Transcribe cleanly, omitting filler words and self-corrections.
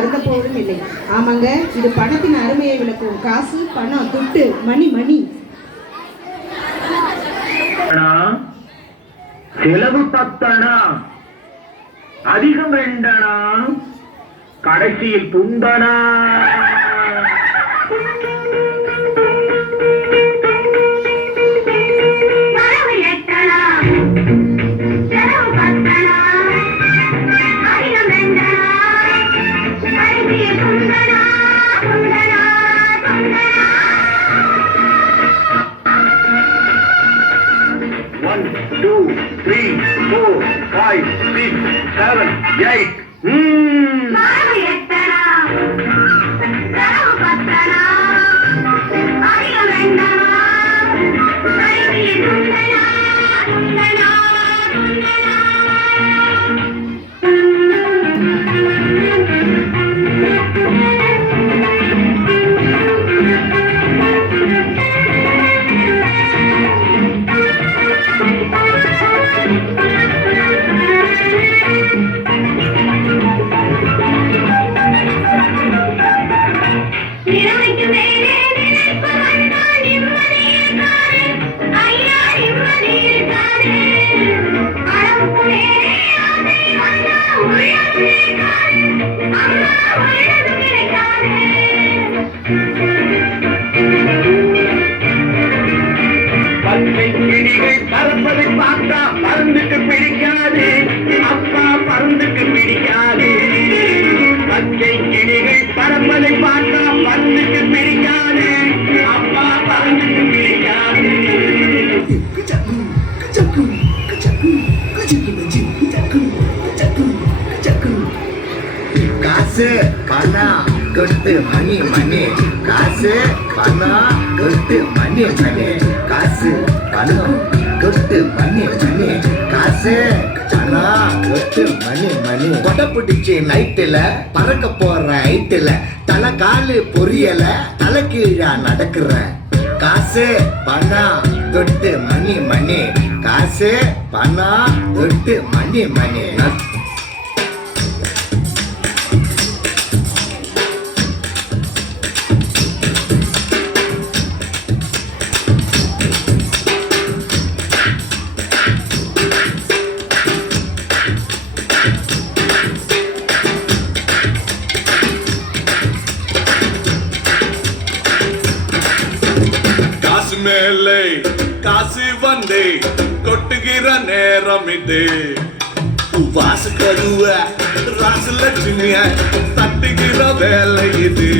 கருத போவதும் இல்லை. ஆமாங்க, இது பணத்தின் அருமையை விளக்கும். காசு, பணம், துட்டு, மணி மணி. செலவு 10 அணா, அதிகம் 2 அணா, கடைசியில் துண்டனா. One, two, three, four, five, six, seven, eight. பறப்பதை பார்த்தா பருந்துக்கு பிடிக்காது, அப்பா பருந்துக்கு பிடிக்காது. பச்சை கிளிகள் பறப்பதை பார்த்தா பருந்துக்கு பிடிக்காது, அப்பா பருந்துக்கு பிடிக்காது. காசு பணம் கொட்டு மணி மணி, காசு பணம் கொட்டு மணி மணி, காசு பணம் கொட்டு மணி மணி, காசு பணம் கொட்டு மணி மணி. கொடை பிடிச்சி நைட்டுல பறக்க போற ஹைட்டுல, தலை காலு பொரியல தலை கீழா நடக்கிற. காசு பணம் கொட்டு மணி மணி, காசு பணம் கொட்டு மணி மணி. மேலே காசு வந்தே கொட்டுகிற நேரம் இது. வாசு கருவ ராசு லட்சுமிய தட்டுகிற வேலை இது.